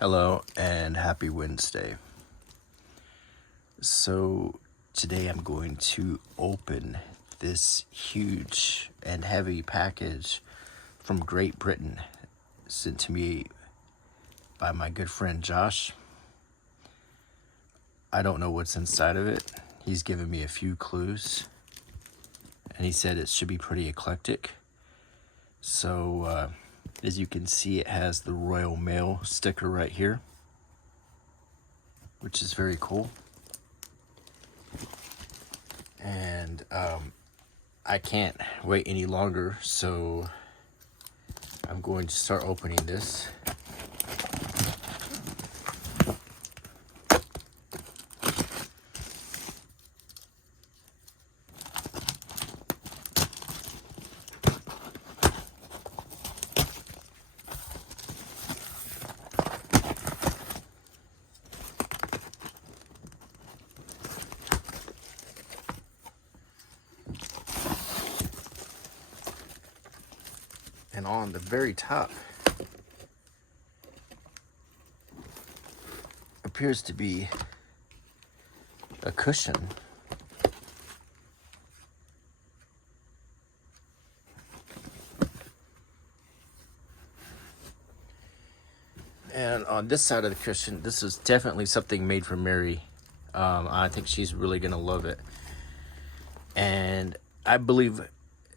Hello and happy Wednesday. So today I'm going to open this huge and heavy package from Great Britain sent to me by my good friend Josh. I don't know what's inside of it. He's given me a few clues and he said it should be pretty eclectic. So as you can see, it has the Royal Mail sticker right here, which is very cool. And I can't wait any longer, so I'm going to start opening this. And on the very top appears to be a cushion. And on this side of the cushion, this is definitely something made for Mary. I think she's really gonna love it. And I believe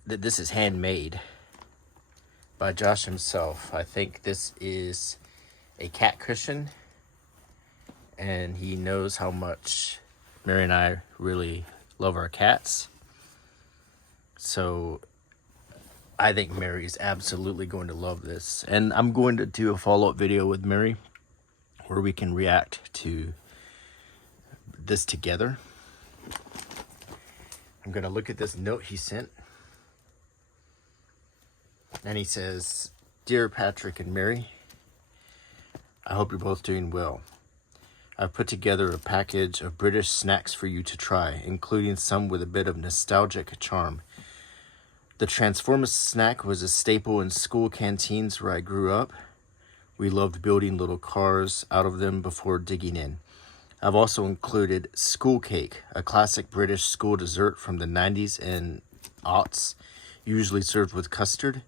that this is handmade by Josh himself. I think this is a cat cushion, and he knows how much Mary and I really love our cats. So I think Mary is absolutely going to love this. And I'm going to do a follow-up video with Mary where we can react to this together. I'm going to look at this note he sent. And he says, "Dear Patrick and Mary, I hope you're both doing well. I've put together a package of British snacks for you to try, including some with a bit of nostalgic charm. The Transformers snack was a staple in school canteens where I grew up. We loved building little cars out of them before digging in. I've also included school cake, a classic British school dessert from the 90s and aughts, usually served with custard.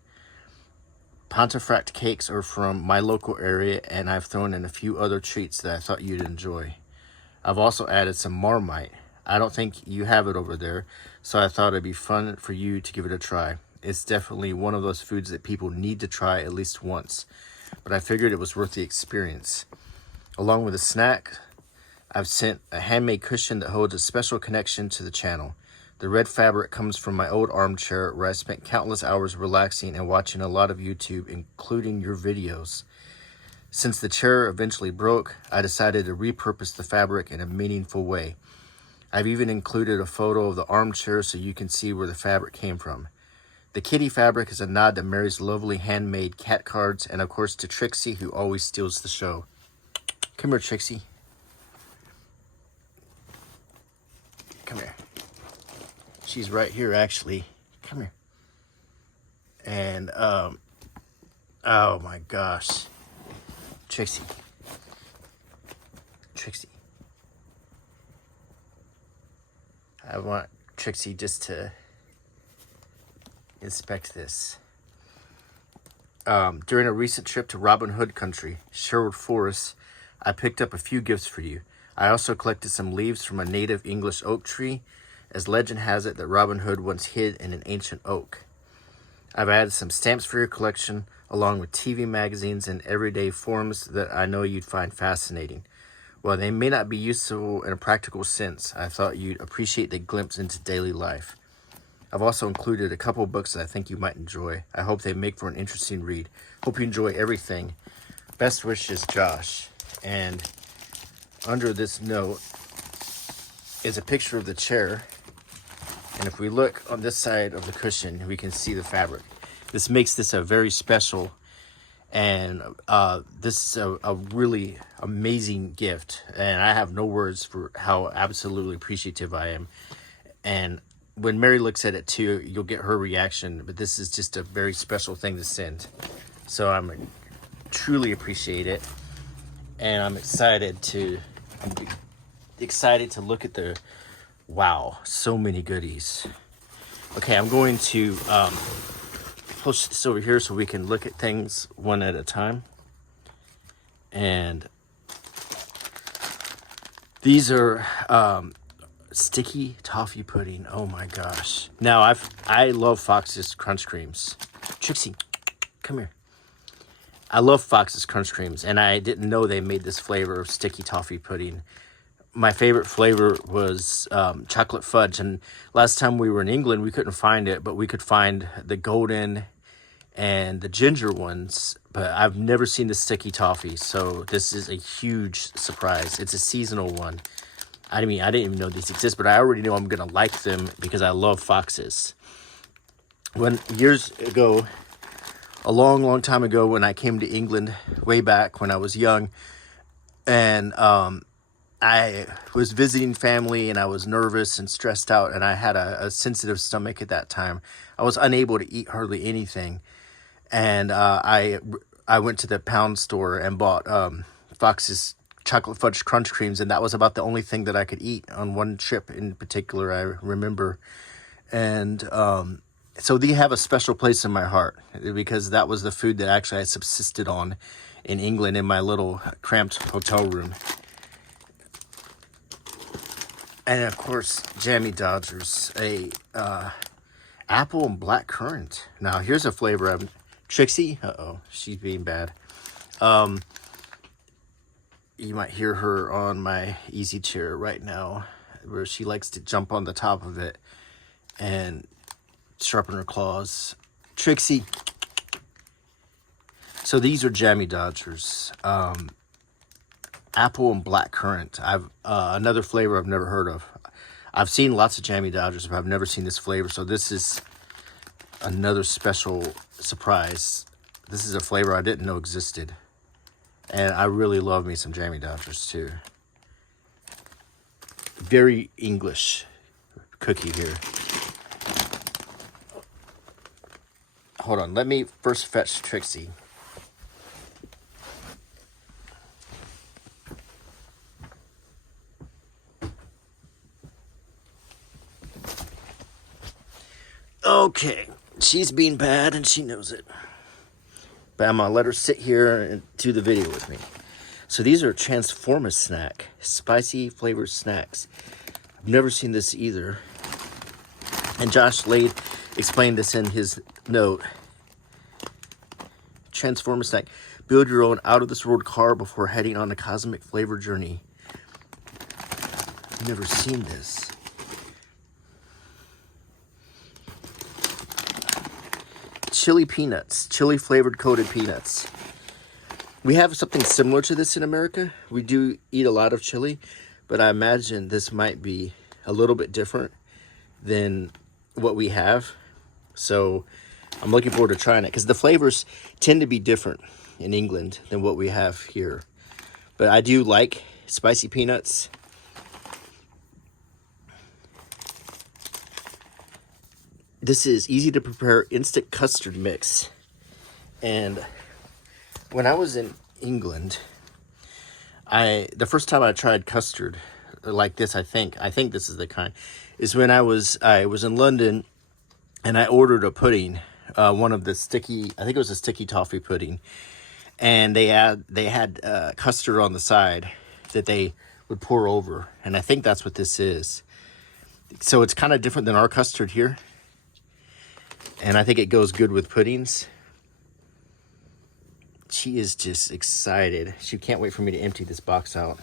Panther cakes are from my local area, and I've thrown in a few other treats that I thought you'd enjoy. I've also added some Marmite. I don't think you have it over there, so I thought it'd be fun for you to give it a try. It's definitely one of those foods that people need to try at least once, but I figured it was worth the experience. Along with a snack, I've sent a handmade cushion that holds a special connection to the channel. The red fabric comes from my old armchair where I spent countless hours relaxing and watching a lot of YouTube, including your videos. Since the chair eventually broke, I decided to repurpose the fabric in a meaningful way. I've even included a photo of the armchair so you can see where the fabric came from. The kitty fabric is a nod to Mary's lovely handmade cat cards, and of course to Trixie, who always steals the show. Come here, Trixie. Come here. She's right here, actually. Come here. And, oh my gosh. Trixie. I want Trixie just to inspect this. During a recent trip to Robin Hood country, Sherwood Forest, I picked up a few gifts for you. I also collected some leaves from a native English oak tree, as legend has it that Robin Hood once hid in an ancient oak. I've added some stamps for your collection, along with TV magazines and everyday forms that I know you'd find fascinating. While they may not be useful in a practical sense, I thought you'd appreciate the glimpse into daily life. I've also included a couple of books that I think you might enjoy. I hope they make for an interesting read. Hope you enjoy everything. Best wishes, Josh." And under this note is a picture of the chair. And if we look on this side of the cushion, we can see the fabric. This makes this a very special, and this is a really amazing gift. And I have no words for how absolutely appreciative I am. And when Mary looks at it too, you'll get her reaction. But this is just a very special thing to send. So I'm truly appreciate it. and I'm excited to look at the, wow, so many goodies. Okay, I'm going to post this over here so we can look at things one at a time. And these are sticky toffee pudding. Oh my gosh. Now I love Fox's Crunch Creams. Trixie, come here. I love Fox's Crunch Creams, and I didn't know they made this flavor of sticky toffee pudding. My favorite flavor was chocolate fudge, and last time we were in England, we couldn't find it, but we could find the golden and the ginger ones, but I've never seen the sticky toffee, so this is a huge surprise. It's a seasonal one. I mean, I didn't even know these exist, but I already know I'm going to like them because I love Fox's. Years ago, a long time ago, when I came to England, way back when I was young, and I was visiting family, and I was nervous and stressed out, and I had a sensitive stomach at that time. I was unable to eat hardly anything, and I went to the pound store and bought Fox's chocolate fudge crunch creams, and that was about the only thing that I could eat on one trip in particular, I remember. And so they have a special place in my heart because that was the food that actually I subsisted on in England in my little cramped hotel room. And of course, Jammy Dodgers, a apple and black currant. Now here's a flavor of Trixie. Uh-oh, she's being bad. You might hear her on my easy chair right now, where she likes to jump on the top of it and sharpen her claws. Trixie. So these are Jammy Dodgers. Apple and black currant. Another flavor I've never heard of. I've seen lots of Jammy Dodgers, but I've never seen this flavor. So this is another special surprise. This is a flavor I didn't know existed. And I really love me some Jammy Dodgers too. Very English cookie here. Hold on, let me first fetch Trixie. Okay, she's being bad and she knows it. But I'm gonna let her sit here and do the video with me. So these are Transformers snack, spicy flavored snacks. I've never seen this either. And Josh Lade explained this in his note. Transformer snack. Build your own out-of-this-world car before heading on a cosmic flavor journey. I've never seen this. Chili peanuts. Chili flavored coated peanuts. We have something similar to this in America. We do eat a lot of chili, but I imagine this might be a little bit different than what we have. So I'm looking forward to trying it because the flavors tend to be different in England than what we have here. But I do like spicy peanuts. This is easy to prepare instant custard mix. And when I was in England, the first time I tried custard like this, I think this is the kind, is when I was in London and I ordered a pudding, one of the sticky, I think it was a sticky toffee pudding, and they had custard on the side that they would pour over, and I think that's what this is. So it's kind of different than our custard here, and I think it goes good with puddings. She is just excited. She can't wait for me to empty this box out.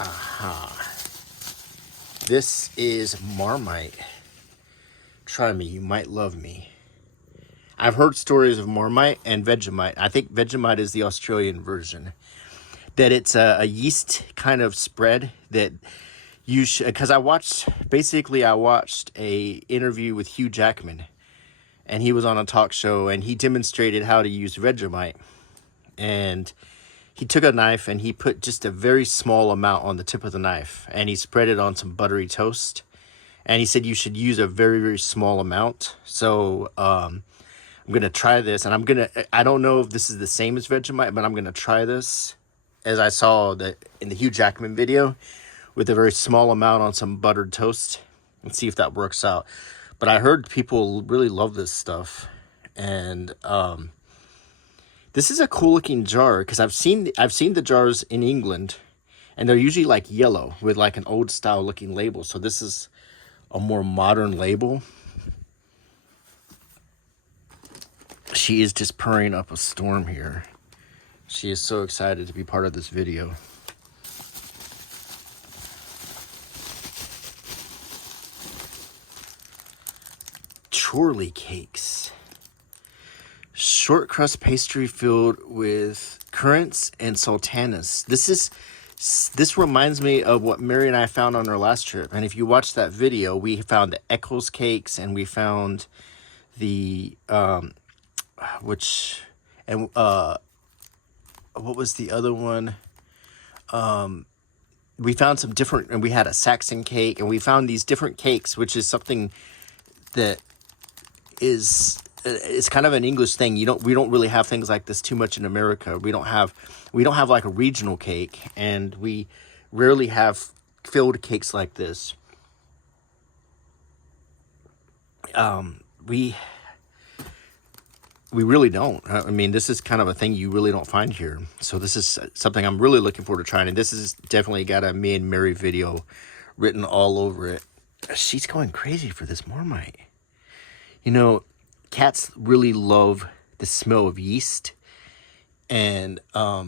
Aha. This is Marmite. Try me, you might love me. I've heard stories of Marmite and Vegemite. I think Vegemite is the Australian version. That it's a yeast kind of spread that you should, because I watched a interview with Hugh Jackman, and he was on a talk show and he demonstrated how to use Vegemite. And he took a knife and he put just a very small amount on the tip of the knife and he spread it on some buttery toast. And he said you should use a very, very small amount. So I'm going to try this, and I don't know if this is the same as Vegemite, but I'm going to try this as I saw in the Hugh Jackman video with a very small amount on some buttered toast and see if that works out. But I heard people really love this stuff. And this is a cool looking jar because I've seen the jars in England, and they're usually like yellow with like an old style looking label. So this is a more modern label. She is just purring up a storm here. She is so excited to be part of this video. Chirley Cakes. Short crust pastry filled with currants and sultanas. This reminds me of what Mary and I found on our last trip. And if you watch that video, we found the Eccles cakes, and we found the what was the other one? We found some different, and we had a Saxon cake, and we found these different cakes, which is something that is, it's kind of an English thing. We don't really have things like this too much in America. We don't have like a regional cake, and we rarely have filled cakes like this. We really don't. I mean, this is kind of a thing you really don't find here. So this is something I'm really looking forward to trying. And this is definitely got a me and Mary video written all over it. She's going crazy for this Marmite. You know, cats really love the smell of yeast. And I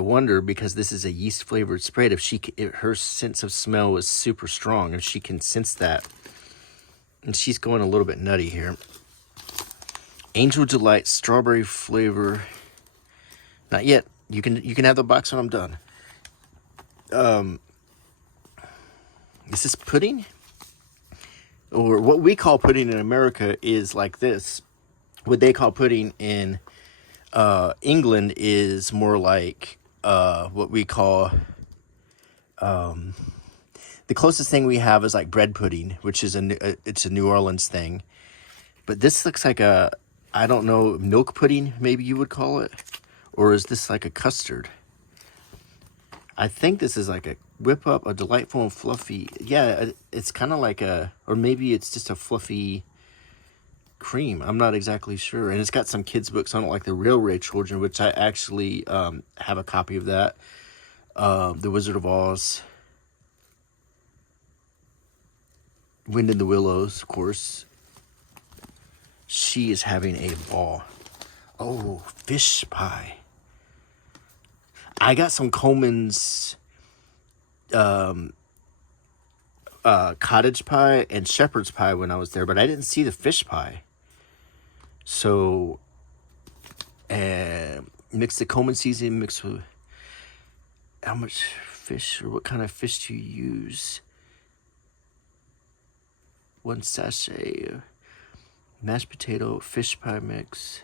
wonder, because this is a yeast flavored spread, if her sense of smell is super strong, if she can sense that. And she's going a little bit nutty here. Angel Delight strawberry flavor. Not yet. You can have the box when I'm done. Is this pudding? Or what we call pudding in America is like this. What they call pudding in England is more like what we call the closest thing we have is like bread pudding, which is it's a New Orleans thing. But this looks like I don't know, milk pudding, maybe you would call it. Or is this like a custard? I think this is like a whip up, a delightful and fluffy. Yeah, it's kind of like or maybe it's just a fluffy cream. I'm not exactly sure. And it's got some kids' books on it, like The Railway Children, which I actually have a copy of that. The Wizard of Oz. Wind in the Willows, of course. She is having a ball. Oh, fish pie. I got some Coleman's cottage pie and shepherd's pie when I was there, but I didn't see the fish pie. So, mix the Coleman seasoning, mix with how much fish, or what kind of fish do you use? 1 sachet. Mashed potato, fish pie mix,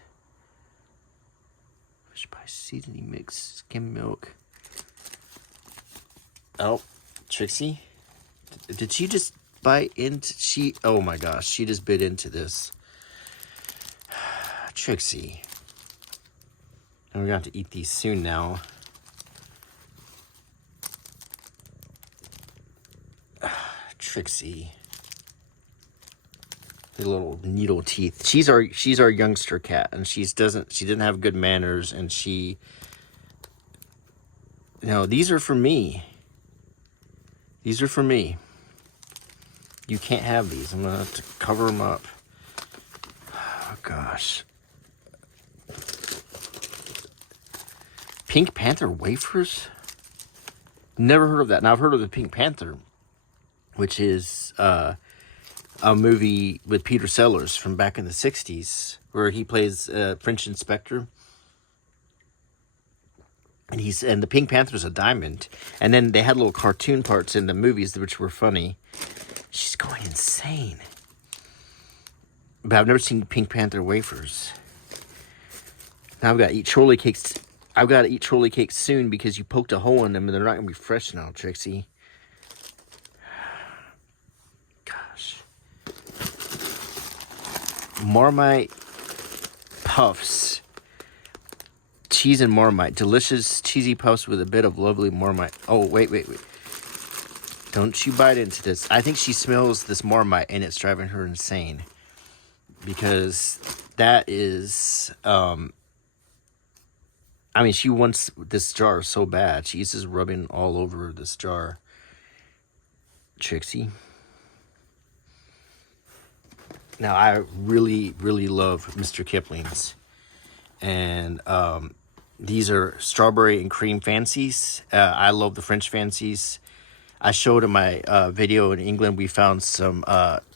fish pie seasoning mix, skim milk. Oh, Trixie, did she just bite into, oh my gosh, she just bit into this. Trixie. And we're going to have to eat these soon now. Trixie. The little needle teeth. She's our youngster cat, and she didn't have good manners, and these are for me. These are for me. You can't have these. I'm gonna have to cover them up. Oh gosh. Pink Panther wafers? Never heard of that. Now I've heard of the Pink Panther, which is a movie with Peter Sellers from back in the 60s, where he plays a French inspector. And the Pink Panther's a diamond. And then they had little cartoon parts in the movies which were funny. She's going insane. But I've never seen Pink Panther wafers. Now I've got to eat Chirley Cakes. I've got to eat Chirley Cakes soon because you poked a hole in them and they're not going to be fresh now, Trixie. Marmite Puffs. Cheese and Marmite. Delicious cheesy puffs with a bit of lovely Marmite. Oh, wait. Don't you bite into this. I think she smells this Marmite and it's driving her insane. Because that is... I mean, she wants this jar so bad. She's just rubbing all over this jar. Trixie. Now, I really, really love Mr. Kipling's. And these are strawberry and cream Fancies. I love the French Fancies. I showed in my video in England, we found some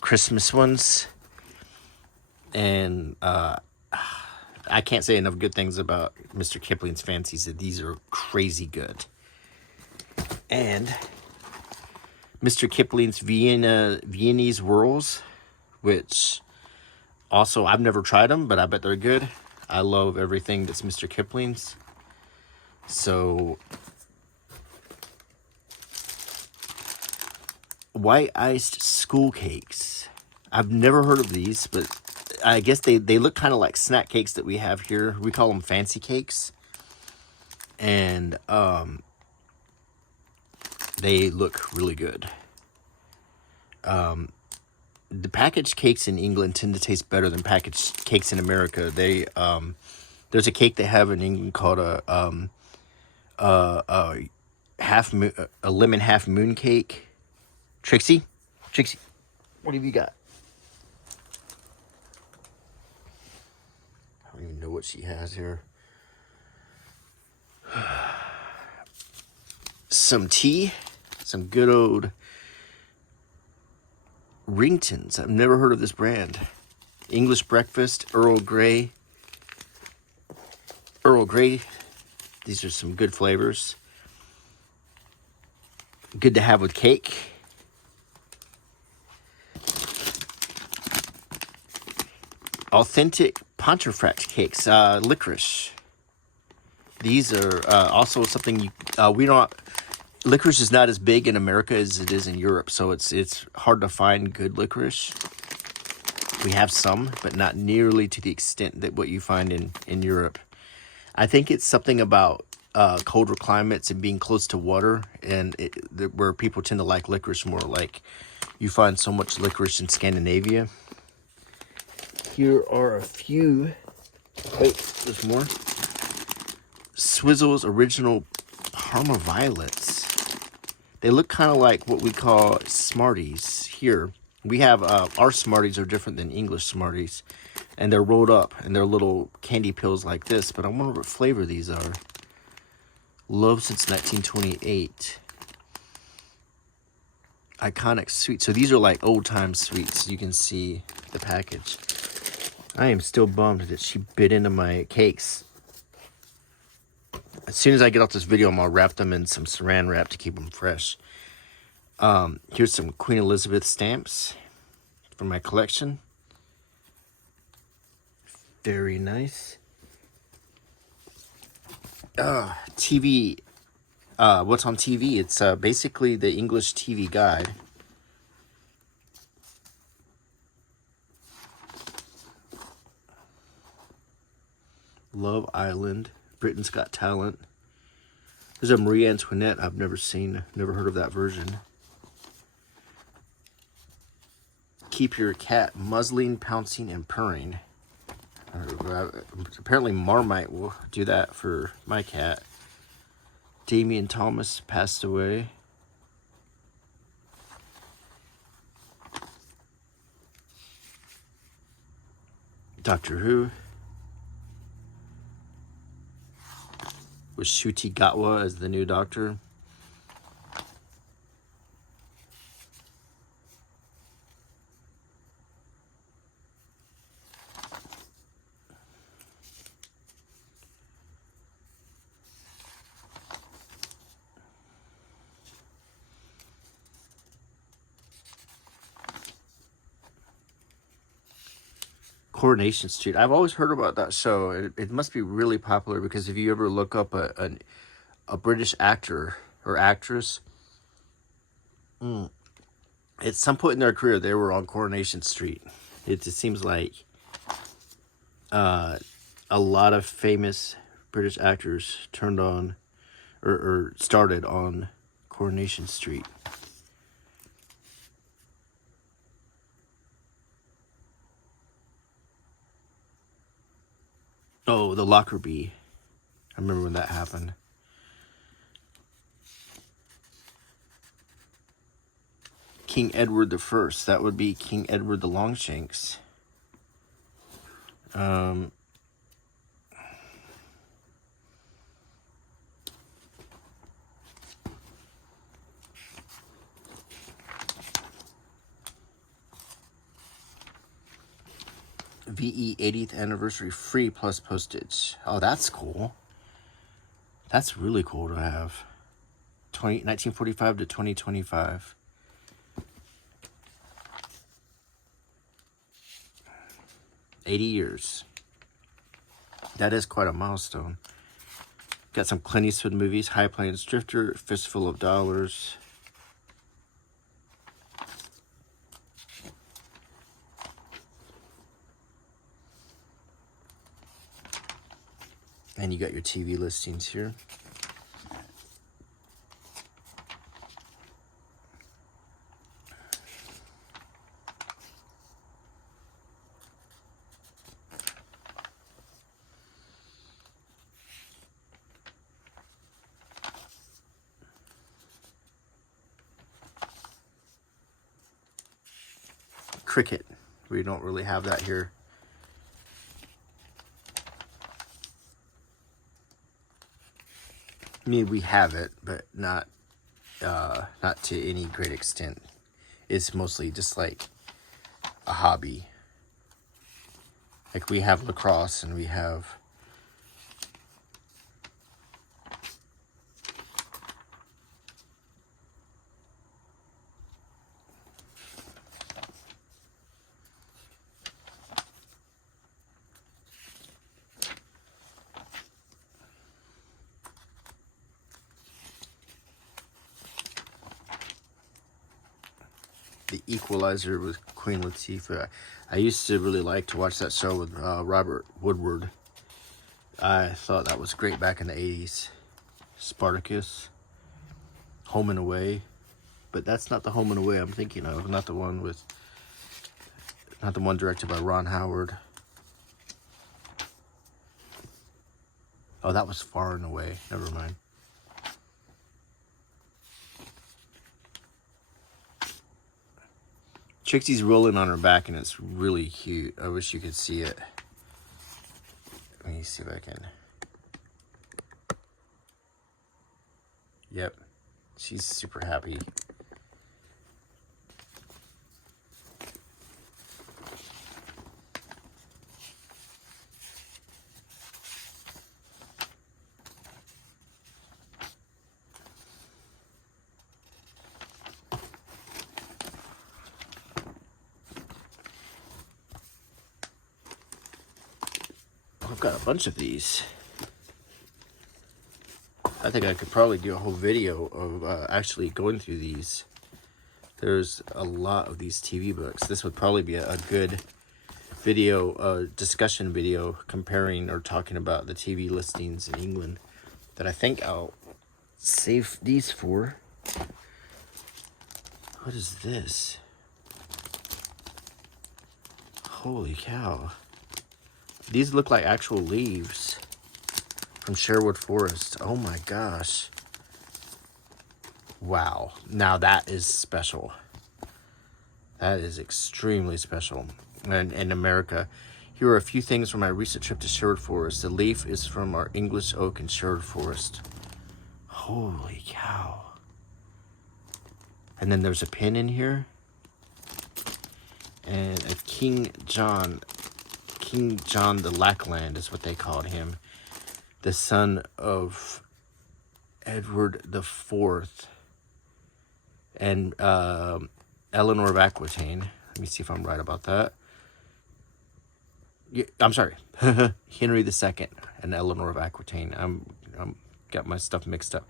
Christmas ones. And I can't say enough good things about Mr. Kipling's Fancies. That these are crazy good. And Mr. Kipling's Viennese Whirls, which also I've never tried them, but I bet they're good. I love everything that's Mr. Kipling's. So, white iced school cakes. I've never heard of these, but I guess they look kind of like snack cakes that we have here. We call them fancy cakes. And they look really good. The packaged cakes in England tend to taste better than packaged cakes in America. They there's a cake they have in England called a lemon half moon cake. Trixie, what have you got? I don't even know what she has here. Some tea, some good old Ringtons. I've never heard of this brand. English breakfast, Earl Grey. These are some good flavors. Good to have with cake. Authentic Pontefract cakes, licorice. These are also something we don't. Licorice is not as big in America as it is in Europe, so it's hard to find good licorice. We have some, but not nearly to the extent that what you find in Europe. I think it's something about colder climates and being close to water, and where people tend to like licorice more. Like you find so much licorice in Scandinavia. Here are a few. Wait, there's more. Swizzle's Original Parma Violets. They look kind of like what we call Smarties here. We have, our Smarties are different than English Smarties. And they're rolled up, and they're little candy pills like this. But I wonder what flavor these are. Loved since 1928. Iconic sweet. So these are like old-time sweets. You can see the package. I am still bummed that she bit into my cakes. As soon as I get off this video, I'm going to wrap them in some saran wrap to keep them fresh. Here's some Queen Elizabeth stamps from my collection. Very nice. TV. What's on TV? It's basically the English TV guide. Love Island. Britain's Got Talent. There's a Marie Antoinette I've never seen. Never heard of that version. Keep Your Cat Muzzling, Pouncing, and Purring. Apparently Marmite will do that for my cat. Damien Thomas passed away. Doctor Who. With Ncuti Gatwa as the new Doctor. Coronation Street. I've always heard about that show. It must be really popular because if you ever look up a British actor or actress, at some point in their career, they were on Coronation Street. It just seems like a lot of famous British actors turned on or started on Coronation Street. Oh, the Lockerbie. I remember when that happened. King Edward the First. That would be King Edward the Longshanks. VE 80th anniversary free plus postage. Oh, that's cool. That's really cool to have. 1945 to 2025. $80. That is quite a milestone. Got some Clint Eastwood movies. High Plains Drifter, Fistful of Dollars. And you got your TV listings here. Cricket. We don't really have that here. I mean, we have it, but not to any great extent. It's mostly just like a hobby. Like we have lacrosse and we have The Equalizer with Queen Latifah. I used to really like to watch that show with Robert Woodward. I thought that was great back in the 80s. Spartacus. Home and Away. But that's not the Home and Away I'm thinking of. Not the one directed by Ron Howard. Oh, that was Far and Away. Never mind. Trixie's rolling on her back and it's really cute. I wish you could see it. Let me see if I can. Yep. She's super happy. I've got a bunch of these. I think I could probably do a whole video of actually going through these. There's a lot of these TV books. This would probably be a good video, discussion video, comparing or talking about the TV listings in England that I think I'll save these for. What is this? Holy cow. These look like actual leaves from Sherwood Forest. Oh my gosh. Wow. Now that is special. That is extremely special. And in America, here are a few things from my recent trip to Sherwood Forest. The leaf is from our English oak in Sherwood Forest. Holy cow. And then there's a pin in here. And a King John the Lackland is what they called him. The son of Edward the Fourth and Eleanor of Aquitaine. Let me see if I'm right about that. Yeah, I'm sorry, Henry II and Eleanor of Aquitaine. I'm got my stuff mixed up.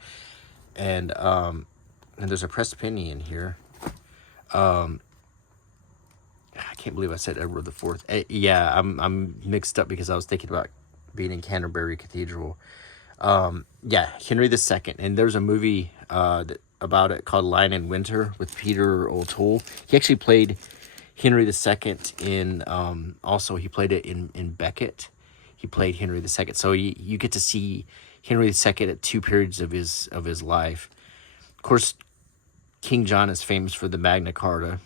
And there's a pressed penny in here. I can't believe I said Edward the Fourth. Yeah, I'm mixed up because I was thinking about being in Canterbury Cathedral. Yeah, Henry II, and there's a movie about it called Lion in Winter with Peter O'Toole. He actually played Henry II in. Also, he played it in Beckett. He played Henry II, so you get to see Henry II at two periods of his life. Of course, King John is famous for the Magna Carta,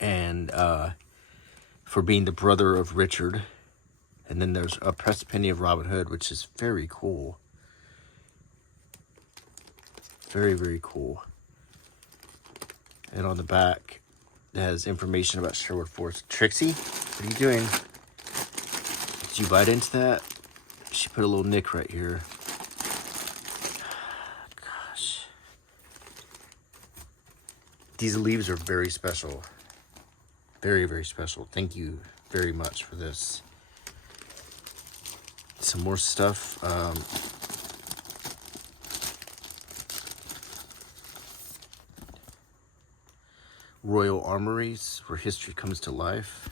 and for being the brother of Richard. And then there's a pressed penny of Robin Hood, which is very cool. Very, very cool. And on the back, it has information about Sherwood Forest. Trixie, what are you doing? Did you bite into that? She put a little nick right here. Gosh. These leaves are very special. Very, very special. Thank you very much for this. Some more stuff. Royal Armouries, where history comes to life.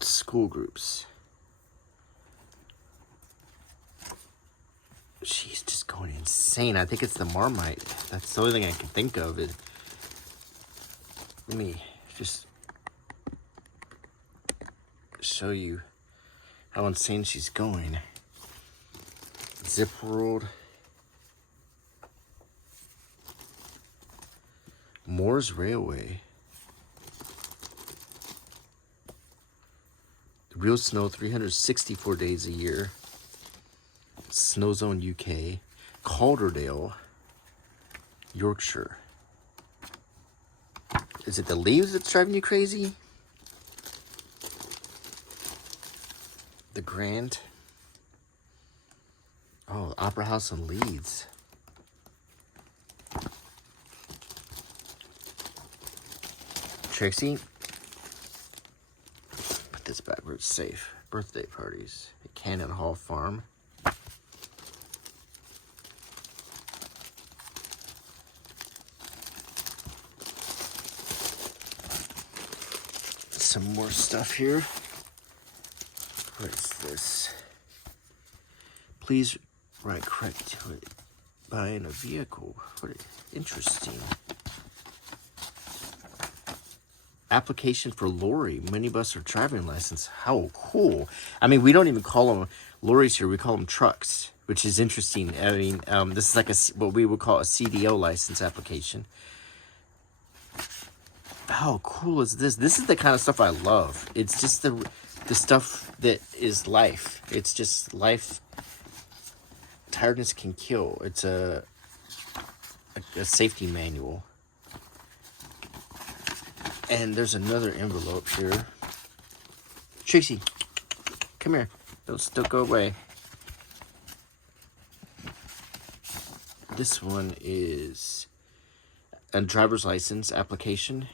School groups. She's just going insane. I think it's the Marmite. That's the only thing I can think of. Let me just show you how insane she's going. Zip World. Moore's Railway. Real snow 364 days a year. Snow Zone UK. Calderdale, Yorkshire. Is it the leaves that's driving you crazy? The Grand. Oh, Opera House in Leeds. Trixie. Put this back where it's safe. Birthday parties at Cannon Hall Farm. Some more stuff here. What is this? Please write correct to it. Buying a vehicle. What is interesting. Application for lorry, minibus, or driving license. How cool. I mean, we don't even call them lorries here. We call them trucks, which is interesting. I mean, this is like what we would call a CDL license application. How cool is this? This is the kind of stuff I love. It's just the stuff that is life. It's just life. Tiredness can kill. It's a safety manual. And there's another envelope here. Trixie, come here. Don't go away. This one is a driver's license application.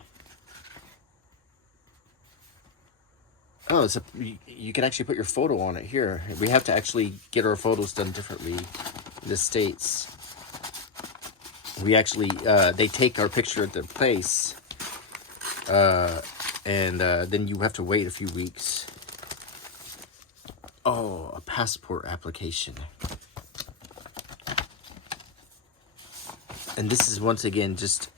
Oh, you can actually put your photo on it here. We have to actually get our photos done differently in the States. We actually, they take our picture at the place, and then you have to wait a few weeks. Oh, a passport application. And this is once again just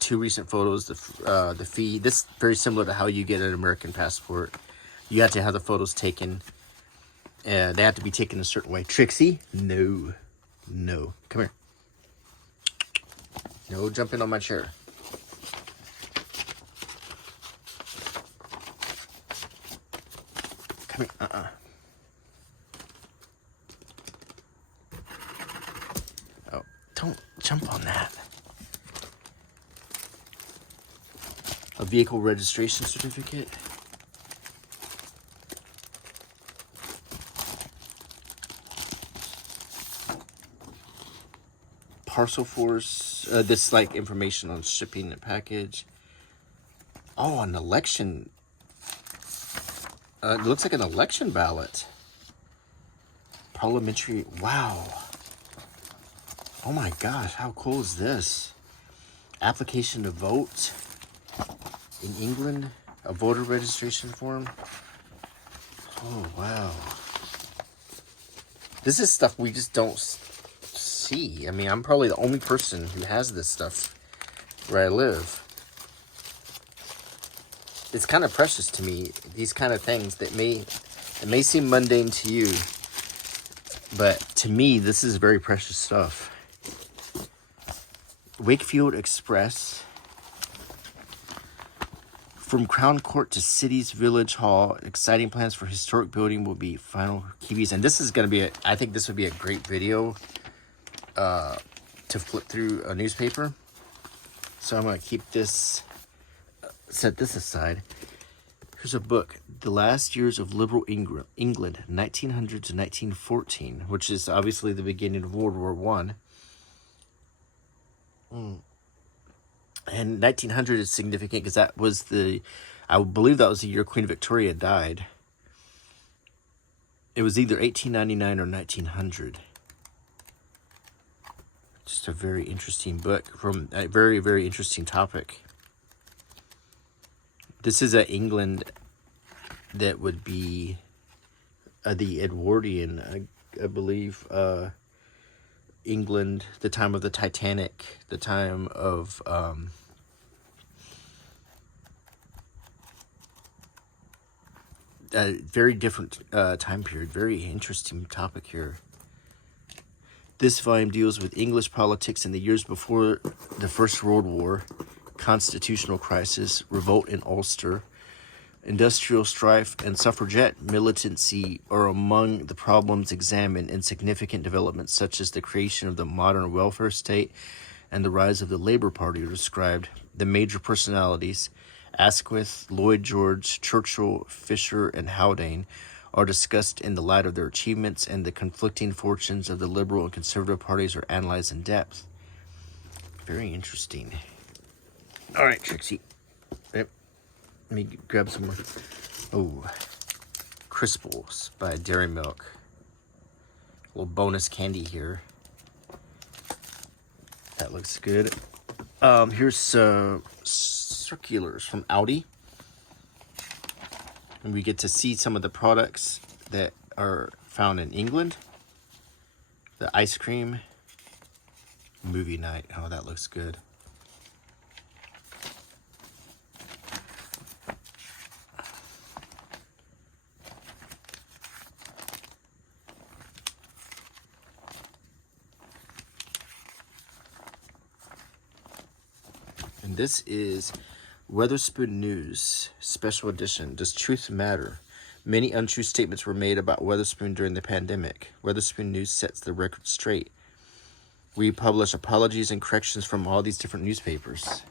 two recent photos. The fee. This is very similar to how you get an American passport. You have to have the photos taken. They have to be taken a certain way. Trixie, no, come here. No jumping on my chair. Come here. Oh, don't jump on that. A vehicle registration certificate. Parcel force. This like information on shipping and package. Oh, an election. It looks like an election ballot. parliamentary. Wow. Oh my gosh, how cool is this? Application to vote in England. A voter registration form. Oh, wow. This is stuff we just don't see. I mean, I'm probably the only person who has this stuff where I live. It's kind of precious to me, these kind of things that may seem mundane to you, but to me, this is very precious stuff. Wakefield Express. From Crown Court to City's Village Hall, exciting plans for historic building will be final keys. And this is going to be, I think this would be a great video to flip through a newspaper. So I'm going to keep this, set this aside. Here's a book, The Last Years of Liberal England, 1900 to 1914, which is obviously the beginning of World War I. And 1900 is significant because that was I believe that was the year Queen Victoria died. It was either 1899 or 1900. Just a very interesting book from a very, very interesting topic. This is England that would be the Edwardian, I believe, England, the time of the Titanic, the time of a very different time period. Very interesting topic here. This volume deals with English politics in the years before the First World War, constitutional crisis, revolt in Ulster, industrial strife, and suffragette militancy are among the problems examined, and significant developments such as the creation of the modern welfare state and the rise of the Labour Party are described. The major personalities, Asquith, Lloyd George, Churchill, Fisher, and Haldane, are discussed in the light of their achievements, and the conflicting fortunes of the Liberal and Conservative parties are analyzed in depth. Very interesting. All right, Trixie. Yep. Let me grab some more. Oh, Crisples by Dairy Milk. A little bonus candy here. That looks good. Here's circulars from Aldi. And we get to see some of the products that are found in England. The ice cream. Movie night. Oh, that looks good. And this is Weatherspoon News, special edition. Does truth matter? Many untrue statements were made about Weatherspoon during the pandemic. Weatherspoon News sets the record straight. We publish apologies and corrections from all these different newspapers.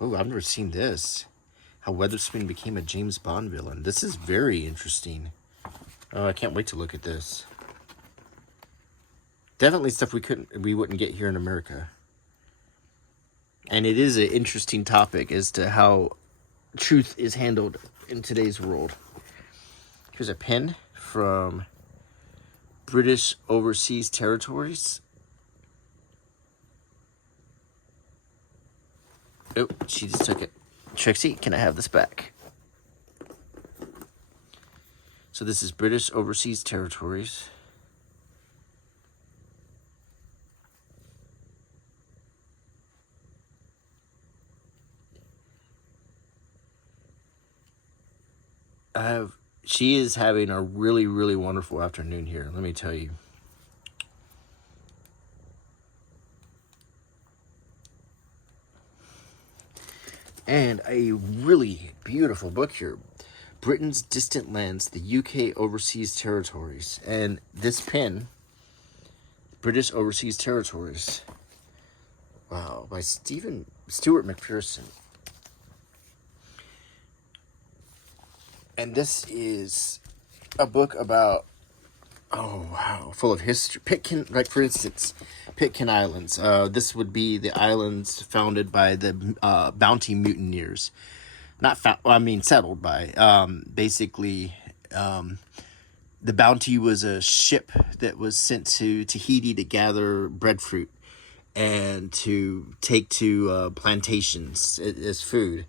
Oh, I've never seen this. How Weatherspoon became a James Bond villain. This is very interesting. Oh, I can't wait to look at this. Definitely stuff we wouldn't get here in America. And it is an interesting topic as to how truth is handled in today's world. Here's a pen from British Overseas Territories. Oh, she just took it. Trixie, can I have this back? So this is British Overseas Territories. She is having a really, really wonderful afternoon here, let me tell you. And a really beautiful book here. Britain's Distant Lands, the UK Overseas Territories. And this pen, British Overseas Territories. Wow, by Stuart McPherson. And this is a book about, oh wow, full of history. Like for instance, Pitcairn Islands. This would be the islands founded by the Bounty mutineers. Settled by. Basically, the bounty was a ship that was sent to Tahiti to gather breadfruit and to take to plantations as food.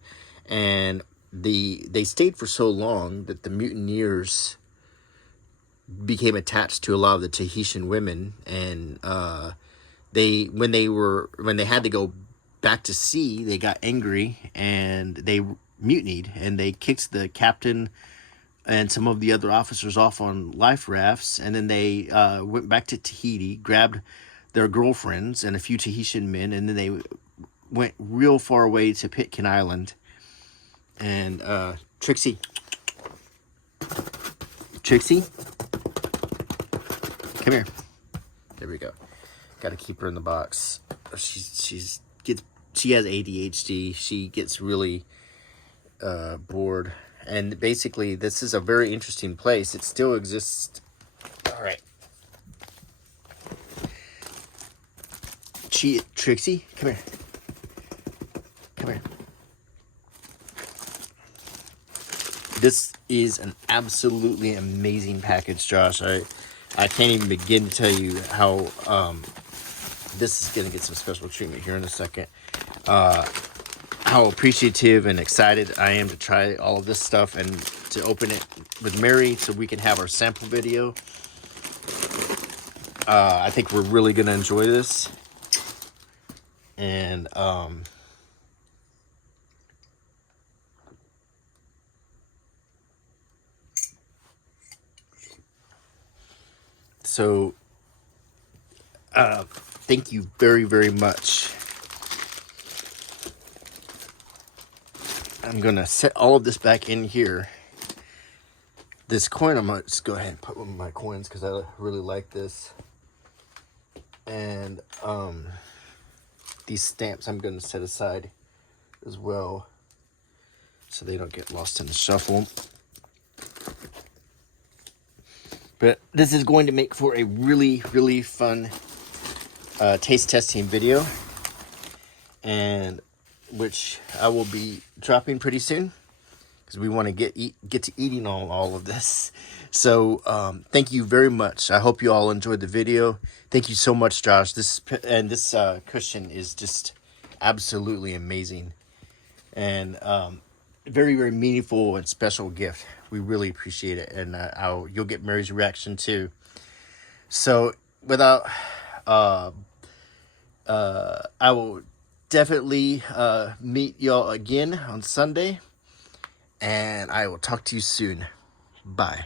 And they stayed for so long that the mutineers became attached to a lot of the Tahitian women, and when they had to go back to sea, they got angry and they mutinied, and they kicked the captain and some of the other officers off on life rafts, and then they went back to Tahiti, grabbed their girlfriends and a few Tahitian men, and then they went real far away to Pitcairn Island. And Trixie, come here. There we go. Got to keep her in the box. She has ADHD. She gets really bored. And basically, this is a very interesting place. It still exists. All right. Trixie, come here. Come here. This is an absolutely amazing package, Josh. I can't even begin to tell you how this is going to get some special treatment here in a second. How appreciative and excited I am to try all of this stuff and to open it with Mary so we can have our sample video. I think we're really going to enjoy this. And so thank you very, very much. I'm gonna set all of this back in here. This coin, I'm gonna just go ahead and put one of my coins because I really like this. And these stamps I'm gonna set aside as well so they don't get lost in the shuffle. But this is going to make for a really, really fun taste testing video, and which I will be dropping pretty soon because we want to get to eating all of this. So thank you very much. I hope you all enjoyed the video. Thank you so much, Josh. This cushion is just absolutely amazing, and very, very meaningful and special gift. We really appreciate it, and you'll get Mary's reaction too. So without I will definitely meet y'all again on Sunday, and I will talk to you soon. Bye.